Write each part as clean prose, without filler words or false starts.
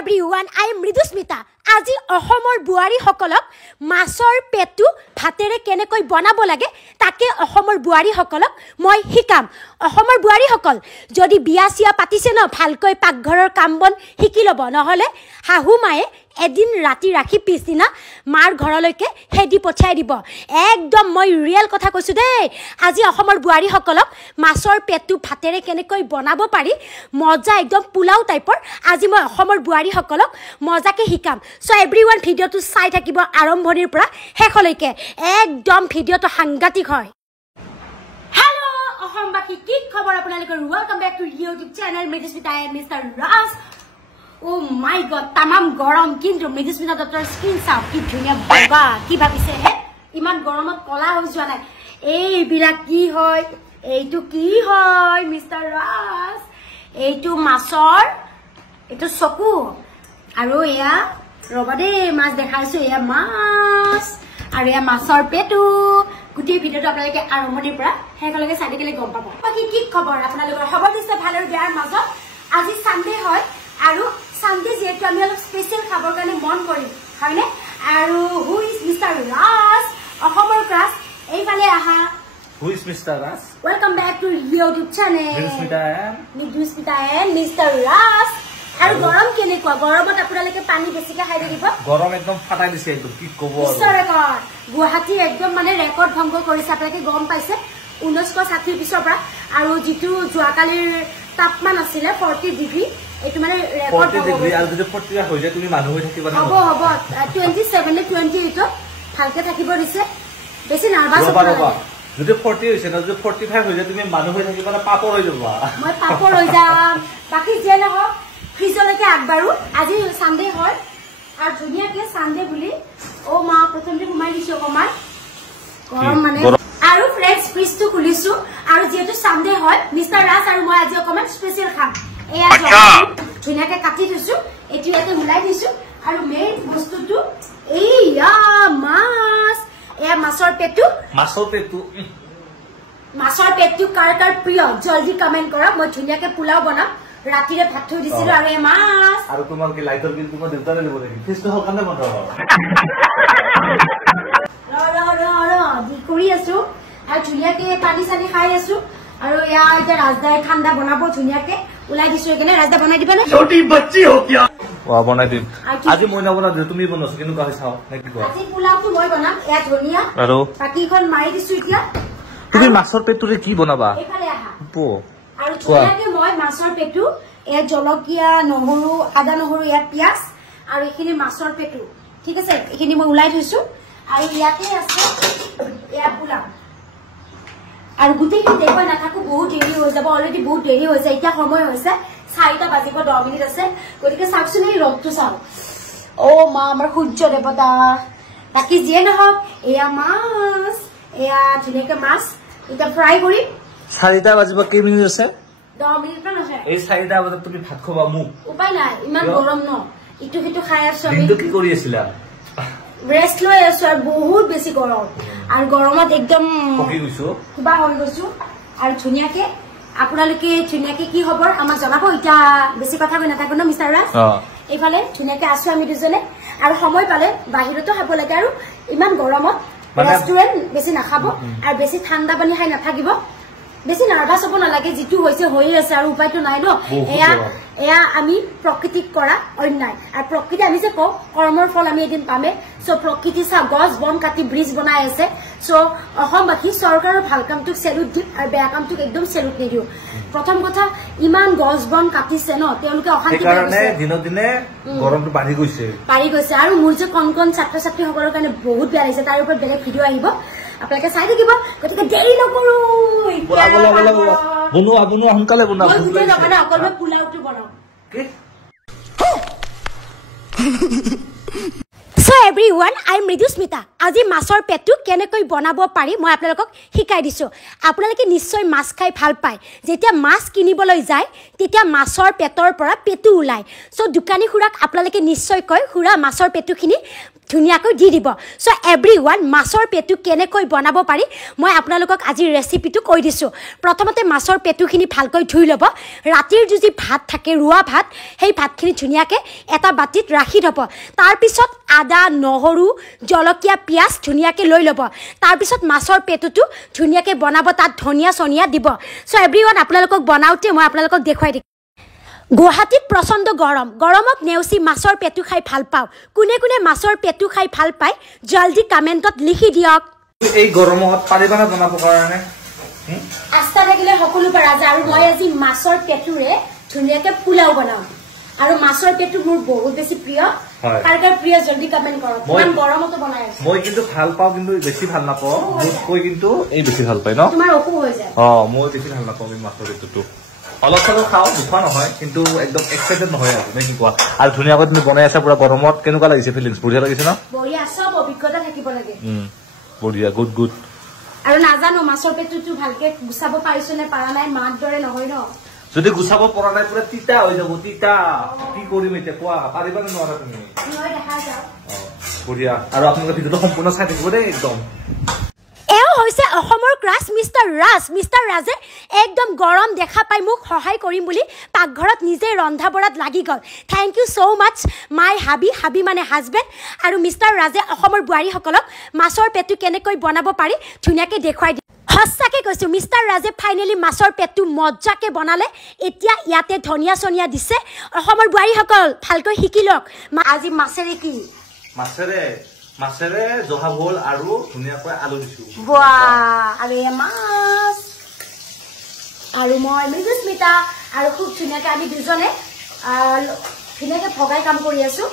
everyone, I am Mridusmita. আজি অসমৰ বুৱাৰী সকলক মাছৰ পেটু ভাতেৰে কেনেকৈ বনাব লাগে তাকে অসমৰ বুৱাৰী সকলক মই শিকাম। অসমৰ বুৱাৰী সকল যদি বিয়া চিয়া পাতিছে ন ভালকৈ পাকঘৰৰ কাম বন শিকি লব নহলে হাহু মায়ে এদিন ৰাতি ৰাখি পিছদিনা মাৰ ঘৰলৈকে হেদি পঠাই দিব। একদম মই ৰিয়েল কথা কৈছো দেই। আজি অসমৰ বুৱাৰী সকলক মাছৰ পেটু ভাতেৰে কেনেকৈ বনাব পাৰি মজা একদম পোলাও টাইপৰ আজি মই অসমৰ বুৱাৰী সকলক মজাকে শিকাম। So everyone ভিডিওটো চাই থাকিব আৰম্ভণিৰ পৰা শেষলৈকে। একদম ভিডিওটো সাংঘাতিক হয়। হেল্ল' অসমবাসী কি খবৰ আপোনালোকৰ? Welcome back to YouTube channel Mridusmita and mister Raj. Oh my god তামাম গৰম কিন্তু মৃদুস্মিতা ডক্টৰ স্কিন চাওক কি ধুনীয়া বগা। কি ভাবিছে হে ইমান গৰমত কলা হৈ যোৱা নাই? এইবিলাক কি হয়? এইটো কি হয় মিষ্টাৰ ৰাজ? এইটো মাছৰ এইটো চকু আৰু এয়া ৰবা দে মাছ দেখাইছো। এয়া মাছ আৰু এয়া মাছৰ পেটু। গোটেই ভিডিওটো আপোনালোকে আৰম্ভণিৰ পৰা শেষলৈকে চাই থাকিলে গম পাব। বাকী কি খবৰ আপোনালোকৰ? খবৰ দিছে ভাল আৰু বেয়াৰ মাজত। আজি সানডে হয় আৰু সানডে যিহেতু আমি অলপ স্পেচিয়েল খাবৰ কাৰণে মন কৰিম হয়নে? আৰু হু ইজ মিষ্টাৰ ৰাজ অসমৰ ক্লাছ এইফালে আহা। Who is Mr. Ras? Welcome back to YouTube channel. Mridusmita and Mr. Ras. আৰু গৰম কেনেকুৱা? গৰমত আপোনালোকে পানী বেছিকে খাই থাকিব। গৰম একদম ফাটাই দিছে একদম কি কব আৰু গুৱাহাটী একদম মানে ৰেকৰ্ড ভংগ কৰিছে। আপোনালোকে গম পাইছে 1960 পিছৰ পৰা আৰু যিটো যোৱাকালিৰ তাপমান আছিলে 40 ডিগ্ৰী এইটো মানে ৰেকৰ্ড 40 ডিগ্ৰী আৰু যদি 40 হৈ যায় তুমি মানুহ হৈ থাকিবা না? হ'ব 27 নে 28 ভালকে থাকিব দিছে। বেছি নাৰ্ভাছ হ'ব নালাগে। যদি 40 হৈছে না যদি 45 হৈ যায় তুমি মানুহ হৈ থাকিবা না পাপৰ হৈ যাবা? মই পাপৰ হৈ যাম। বাকি যে নহওক ফ্ৰিজলৈকে আগবাঢ়ো। আজি সানডে হয় আৰু ধুনীয়াকে সানডে বুলি ও মা প্ৰথমতে ঘুমাই দিছো অকমান গৰম মানে আৰু ফ্ৰেছ ফ্ৰিজটো খুলিছো আৰু যিহেতু সানডে হয় মিষ্টাৰ ৰাজ আৰু মই আজি অকমান স্পেচিয়েল খাম। এয়া ধুনীয়াকে কাটি দিছো এইটো ইয়াতে ওলাই দিছো আৰু মেইন বস্তুটো এইয়া মাছ। এয়া মাছৰ পেটু। মাছৰ পেটু কাৰ কাৰ প্ৰিয় জলদি কমেন্ট কৰক। মই ধুনীয়াকে পোলাও বনাম। ৰাতিৰে ভাত থৈ দিছিলো আৰু এই মাছ আৰু তোমাৰ কি লাইটৰ বিল তোমাৰ দেউতাৰে দিব লাগিব ফিজটো হল কাৰণে বন্ধ হ'ব। দি কৰি আছো আৰু ধুনীয়াকে পানী চানি খাই আছো আৰু এয়া এতিয়া ৰাজদাই ঠাণ্ডা বনাব ধুনীয়াকে ওলাই দিছো। এইকাৰণে ৰাজদা বনাই দিবানে? ছোটি বাচ্চি হো কিয়া? বনাই দিম। আজি মই নবনাও তুমি বনাইছো কেনেকুৱা হৈ চাও নে কি কোৱা? আজি পোলাওটো মই বনাম। এয়া ধনিয়া আৰু বাকিখন মাৰি দিছো। এতিয়া তুমি মাছৰ পেটুৰে কি বনাবা? এইফালে আহা পো আৰু ধুনীয়াকে মই মাছৰ পেটু এয়া জলকীয়া নহৰু আদা নহৰু ইয়াত পিয়াজ আৰু এইখিনি মাছৰ পেটু ঠিক আছে এইখিনি মই ওলাই থৈছো আৰু ইয়াতে আছে এয়া পোলাও আৰু গোটেইখিনি দেখুৱাই নাথাকো বহুত দেৰি হৈ যাব। অলৰেডি বহুত দেৰি হৈছে। এতিয়া সময় হৈছে 4টা বাজিব 10 মিনিট আছে। গতিকে চাওকচোন এই ৰ'দটো চাওক। অ মা আমাৰ সূৰ্য দেৱতা। বাকী যিয়ে নহওক এয়া মাছ এয়া ধুনীয়াকে মাছ এতিয়া ফ্ৰাই কৰিম। 4টা বাজিব কেই মিনিট আছে? 10 মিনিট মান আছে। এই 4টা বজাত তুমি ভাত খাবা মোক? উপায় নাই ইমান গৰম ন। ইটো সিটো খাই আছো আমি। দিনটো কি কৰি আছিলা? ৰেষ্ট লৈ আছো আৰু বহুত বেছি গৰম আৰু গৰমত একদম পকি গৈছো কিবা হৈ গৈছো আৰু ধুনীয়াকে আপোনালোকে ধুনীয়াকে কি খবৰ আমাক জনাব। এতিয়া বেছি কথা কৈ নাথাকো ন মিষ্টাৰ ৰাজ। এইফালে ধুনীয়াকে আছো আমি দুজনে আৰু সময় পালে বাহিৰতো খাব লাগে আৰু ইমান গৰমত ৰেষ্টুৰেণ্ট বেছি নাখাব আৰু বেছি ঠাণ্ডা পানী খাই নাথাকিব। বেছি নাৰ্ভাছ হ'ব নালাগে। যিটো হৈছে হৈয়ে আছে আৰু উপায়টো নাই ন। এয়া আমি প্ৰকৃতিক কৰা অন্যায় আৰু প্ৰকৃতি আমি যে কওঁ কৰ্মৰ ফল আমি এদিন পামে। চ' প্ৰকৃতি চা গছ বন কাটি ব্ৰিজ বনাই আছে। চ' অসমবাসী চৰকাৰৰ ভাল কামটোক চেলুট দিম আৰু বেয়া কামটোক একদম চেলুট নিদিও। প্ৰথম কথা ইমান গছ বন কাটিছে ন তেওঁলোকে অশান্তি দিনক দিনে গৰমটো বাঢ়ি গৈছে আৰু মোৰ যে কণ কণ ছাত্ৰ ছাত্ৰীসকলৰ কাৰণে বহুত বেয়া লাগিছে। তাৰ ওপৰত বেলেগ ভিডিঅ' আহিব আপোনালোকে চাই থাকিব। গতিকে দেৰি নকৰো বনোৱা সোনকালে বনোৱা। অকল মই পোলাওটো বনাও। So everyone, I am Mridusmita. আজি মাছৰ পেটু কেনেকৈ বনাব পাৰি মই আপোনালোকক শিকাই দিছো আপোনালোকে নিশ্চয় মাছ খাই ভাল পায় যেতিয়া মাছ কিনিবলৈ যায় তেতিয়া মাছৰ পেটৰ পৰা পেটু ওলাই সো দোকানী খুৰাক আপোনালোকে নিশ্চয় কয় খুৰা মাছৰ পেটুখিনি ধুনিয়াকৈ দি দিব সো এভৰিৱান মাছৰ পেটু কেনেকৈ বনাব পাৰি মই আপোনালোকক আজি ৰেচিপিটো কৈ দিছো প্ৰথমতে মাছৰ পেটুখিনি ভালকৈ ধুই ল'ব ৰাতিৰ যদি ভাত থাকে ৰুৱা ভাত সেই ভাতখিনি ধুনিয়াকৈ এটা বাটিত ৰাখি থব তাৰ পিছত আদা নহৰু জলকীয়া পিয়াজ ধুনিয়াকৈ লৈ ল'ব তাৰ পিছত মাছৰ পেটুটো ধুনিয়াকৈ বনাব তাত ধনিয়া সনিয়া দিব সো এভৰিৱান আপোনালোকক বনাওতে মই আপোনালোকক দেখুৱাই দিম গুৱাহাটীত প্ৰচণ্ড গৰমত নেউচি মাছৰ পেটু খাই ভাল পাওঁ কোনে কোনে মাছৰ পেটু খাই ভাল পায় জলদি কমেণ্টত লিখি দিয়ক এই গৰমত পাৰিবানে বনাব কাৰণে আস্থা থাকিলে সকলো পৰা যায় আৰু মই আজি মাছৰ পেটুৰে ধুনীয়াকৈ পোলাও বনাওঁ আৰু মাছৰ পেটু মোৰ বহুত বেছি প্ৰিয় কাৰ প্ৰিয় জলদি কমেণ্ট কৰক মই গৰমতো বনাই আছো মই কিন্তু ভাল পাওঁ কিন্তু বেছি ভাল নাপাওঁ মই কিন্তু এই বেছি ভাল পাই ন তোমাৰ অসুখ হৈ যায় মই বেছি ভাল নাপাওঁ মাছৰ পেটুটো অলপ চলপ খাওঁ দুখোৱা নহয় কিন্তু একদম এক্সাইটেড নহয় আৰু নে কি কোৱা আৰু ধুনীয়াকৈ তুমি বনাই আছা পুৰা গৰমত কেনেকুৱা লাগিছে ফিলিংছ বঢ়িয়া লাগিছে ন বঢ়িয়া সব অভিজ্ঞতা থাকিব লাগে বঢ়িয়া গুড আৰু নাজানো মাছৰ পেটুটো ভালকে গুছাব পাৰিছো নে পাৰা নাই মাৰ দৰে নহয় ন যদি গুছাব পৰা নাই পুৰা তিতা হৈ যাব তিতা কি কৰিম এতিয়া কোৱা পাৰিবা নে নোৱাৰা তুমি মই দেখা যাও বঢ়িয়া আৰু আপোনালোকে ভিডিঅ'টো সম্পূৰ্ণ চাই থাকিব দেই একদম এও হৈছে অসমৰ ক্ৰাছ মিষ্টাৰ ৰাজে একদম গৰম দেখা পাই মোক সহায় কৰিম বুলি পাকঘৰত নিজে ৰন্ধা বঢ়াত লাগি গ'ল thank you so much my hubby মানে হাজবেণ্ড আৰু মিষ্টাৰ ৰাজে অসমৰ বোৱাৰীসকলক মাছৰ পেটু কেনেকৈ বনাব পাৰি ধুনীয়াকৈ দেখুৱাই দিয়ে সঁচাকৈ কৈছোঁ মিষ্টাৰ ৰাজে ফাইনেলি মাছৰ পেটু মজাকৈ বনালে এতিয়া ইয়াতে ধনিয়া চনিয়া দিছে অসমৰ বোৱাৰীসকল ভালকৈ শিকি লওক আজি মাছেৰে কি মাছেৰে জহা ভোল আৰু ধুনীয়াকৈ আলু দিছো আৰু মাছ আৰু মই মৃদুস্মিতা আৰু খুব ধুনীয়াকৈ আমি দুজনে ধুনীয়াকৈ ভগাই কাম কৰি আছো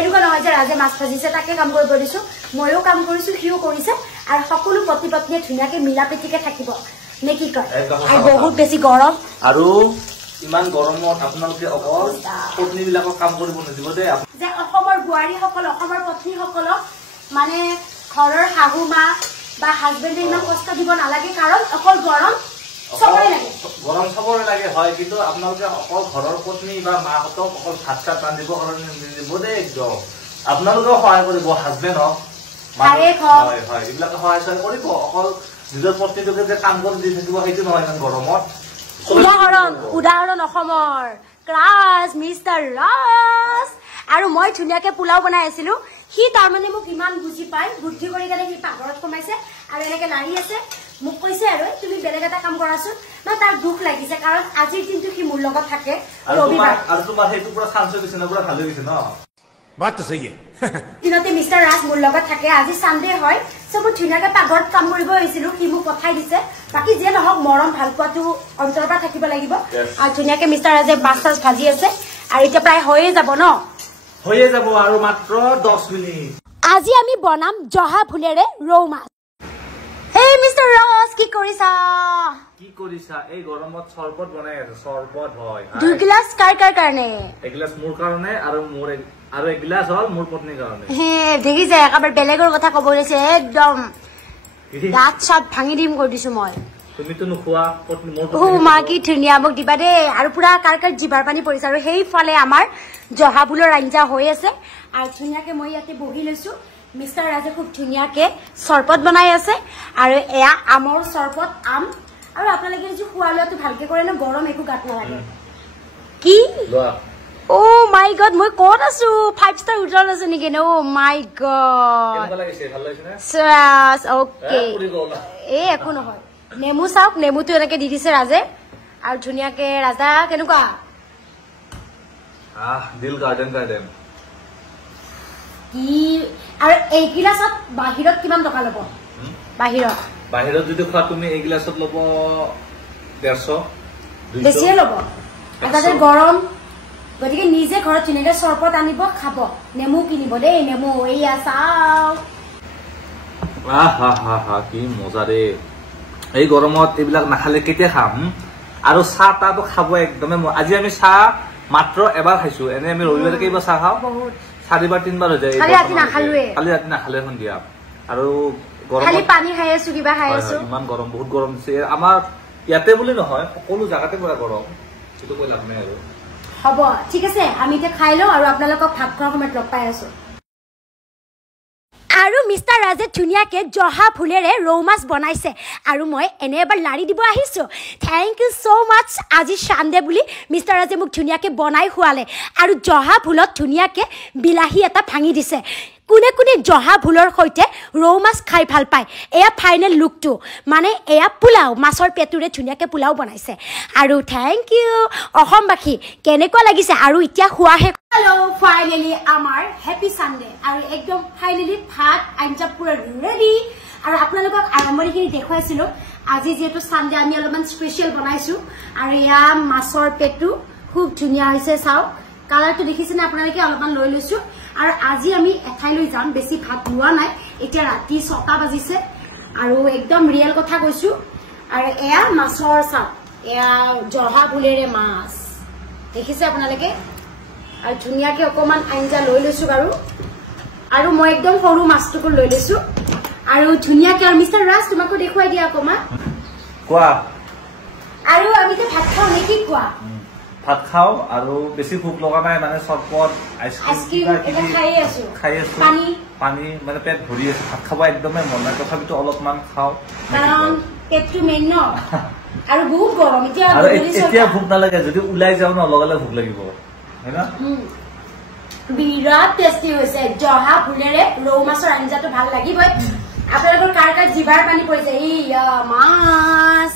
এনেকুৱা নহয় যে ৰাজে মাছ ভাজিছে তাকে কাম কৰিব দিছো ময়ো কাম কৰিছো সিও কৰিছে আৰু সকলো পতি পত্নীয়ে ধুনীয়াকৈ মিলা প্ৰীতিকে থাকিব নে কি কয় আৰু বহুত বেছি গৰম আৰু ইমান গৰমত আপোনালোকে অকল পত্নীবিলাকক কাম কৰিব নিদিব দেই যে অসমৰ বোৱাৰীসকল অসমৰ পত্নীসকলক মানে ঘৰৰ শাহু মা বা হাজবেণ্ডে ইমান কষ্ট দিব নালাগে কাৰণ অকল গৰম চবৰে লাগে হয় কিন্তু আপোনালোকে অকল ঘৰৰ পত্নী বা মাহঁতক অকল ভাত চাত ৰান্ধিব কাৰণে নিদিব দেই একদম আপোনালোকেও সহায় কৰিব হাজবেণ্ডক এইবিলাকে সহায় কৰিব অকল নিজৰ পত্নীটোকে যে কাম কৰি দি থাকিব সেইটো নহয় ইমান গৰমত উদাহৰণ অসমৰ ক্ৰাছ মিষ্টাৰ ৰাজ আৰু মই ধুনীয়াকৈ পোলাও বনাই আছিলো সি তাৰমানে মোক ইমান বুজি পায় বুদ্ধি কৰি কেনে সি পাকঘৰত সোমাইছে আৰু এনেকে লাৰি আছে মোক কৈছে আৰু তুমি বেলেগ এটা কাম কৰাচোন না তাৰ দুখ লাগিছে কাৰণ আজিৰ দিনটো সি মোৰ লগত থাকে দিনতে মিষ্টাৰ ৰাজ মোৰ লগত থাকে আজি চানডে হয় চব ধুনীয়াকৈ পাকঘৰত কাম কৰিব আহিছিলো সি মোক পঠাই দিছে বাকী যিয়ে নহওক মৰম ভাল পোৱাটো অন্তৰৰ পৰা থাকিব লাগিব আৰু ধুনীয়াকৈ মিষ্টাৰ ৰাজে মাছ চাছ ভাজি আছে আৰু এতিয়া প্ৰায় হৈয়ে যাব ন হৈয়ে যাব আৰু মাত্ৰ 10 মিনিট আজি আমি বনাম জহা ভোলেৰে ৰৌ মাছ হেই মিষ্টাৰ ৰাজ কি কৰিছা এই গৰমত চৰবত বনাই আছে চৰবত হয় 2 গিলাস কাৰ কাৰণে এগিলাস মোৰ কাৰণে আৰু এক গিলাস হল মোৰ পত্নীৰ কাৰণে হে দেখিছে একেবাৰে বেলেগৰ কথা ক'ব লৈছে একদম দাঁত চাত ভাঙি দিম কৰি দিছো মই তুমিতো নোখোৱা পত্নী মোৰ মা কি ধুনীয়া মোক দিবা দেই আৰু পুৰা কাৰ জিভাৰ পানী পৰিছে আৰু সেইফালে আমাৰ জহা ভোলৰ আঞ্জা হৈ আছে আৰু ধুনীয়াকৈ মই ইয়াতে বহি লৈছো মিষ্টাৰ ৰাজে খুব ধুনীয়াকৈ চৰবত বনাই আছে আৰু এয়া আমৰ চৰবত আম আৰু আপোনালোকে যে খোৱা লোৱাটো ভালকে কৰে ন গৰম একো গাত নালাগে কি ও মাই গড মই ক'ত আছো 5 ষ্টাৰ হোটেল আছো নেকি নো মাই গড কেনেকুৱা লাগিছে ভাল লাগিছে নে ওকে এই একো নহয় নেমু চাওক নেমুটো এনেকে দি দিছে ৰাজে আৰু ধুনীয়াকৈ ৰাজা কেনেকুৱা দিল গাৰ্ডেন কি আৰু এই গিলাসত বাহিৰত কিমান টকা ল'ব বাহিৰত যদি খোৱা তুমি এই গিলাসত ল'ব 150 বেছিয়ে ল'ব তাতে গৰম গতিকে নিজে ঘৰত ধুনীয়াকৈ চৰবত আনিব খাব নেমু কিনিব দেই নেমু এইয়া চাও কি মজা ৰে এই গৰমত এইবিলাক নাখালে কেতিয়া খাম আৰু চাহ তাহটো খাব একদমে আজি আমি চাহ মাত্ৰ এবাৰ খাইছো এনে আমি ৰবিবাৰে কেইবাৰ চাহ খাওঁ 4-3 বাৰ হৈ যায় কালি ৰাতি নাখালে সন্ধিয়া আৰু গৰম খালি পানী খাই আছো কিবা খাই আছো ইমান গৰম বহুত গৰম দিছে আমাৰ ইয়াতে বুলি নহয় সকলো জায়গাতে পুৰা গৰম সেইটো কৈ লাভ নাই আৰু হ'ব ঠিক আছে আমি এতিয়া খাই লওঁ আৰু আপোনালোকক ভাত খোৱাৰ সময়ত লগ পাই আছো আৰু মিষ্টাৰ ৰাজে ধুনীয়াকৈ জহা ফুলেৰে ৰৌ মাছ বনাইছে আৰু মই এনে এবাৰ লাৰি দিব আহিছোঁ থেংক ইউ ছ' মাছ আজি ছানডে বুলি মিষ্টাৰ ৰাজে মোক ধুনীয়াকৈ বনাই খোৱালে আৰু জহা ফুলত ধুনীয়াকৈ বিলাহী এটা ভাঙি দিছে কোনে কোনে জহা ফুলৰ সৈতে ৰৌ মাছ খাই ভাল পায় এয়া ফাইনেল লুকটো মানে এয়া পোলাও মাছৰ পেটুৰে ধুনীয়াকৈ পোলাও বনাইছে আৰু থেংক ইউ অসমবাসী কেনেকুৱা লাগিছে আৰু এতিয়া খোৱাহে হেল্ল' ফাইনেলি আমাৰ হেপী ছানডে আৰু একদম ফাইনেলি ভাত আঞ্জা পুৰা ৰেডি আৰু আপোনালোকক আৰম্ভণিখিনি দেখুৱাইছিলোঁ আজি যিহেতু ছানডে আমি অলপমান স্পেচিয়েল বনাইছোঁ আৰু এয়া মাছৰ পেটু খুব ধুনীয়া হৈছে চাওক কালাৰটো দেখিছেনে আপোনালোকে অলপমান লৈ লৈছোঁ আৰু আজি আমি এঠাইলৈ যাম বেছি ভাত লোৱা নাই এতিয়া ৰাতি 6টা বাজিছে আৰু একদম ৰিয়েল কথা কৈছোঁ আৰু এয়া মাছৰ চাওক এয়া জহা ফুলেৰে মাছ দেখিছে আপোনালোকে আৰু ধুনীয়াকৈ অকণমান আঞ্জা লৈ লৈছোঁ বাৰু আৰু মই একদম সৰু মাছটোকো লৈ লৈছোঁ আৰু ধুনীয়াকৈ আৰু মিষ্টাৰ ৰাজ তোমাকো দেখুৱাই দিয়া অকণমান কোৱা আৰু আমি যে ভাত খাওঁ নেকি কোৱা ভাত খাওঁ আৰু বেছি ভোক লগা নাই মানে চৰবত আইচক্ৰীম খাই আছো পানী মানে পেট ভৰি আছে ভাত খাব একদমেই মন নাই তথাপিতো অলপমান খাওঁ কাৰণ পেটটো মেইন ন আৰু বহুত গৰম এতিয়া ভোক নালাগে যদি ওলাই যাওঁ ন লগালে ভোক লাগিব হয় না বিৰাট টেষ্টি হৈছে জহা ফুলেৰে ৰৌ মাছৰ আঞ্জাটো ভাল লাগিবই আপোনালোকৰ কাৰ কাৰ জিভাৰ পানী পৰিছে ইয়া মাছ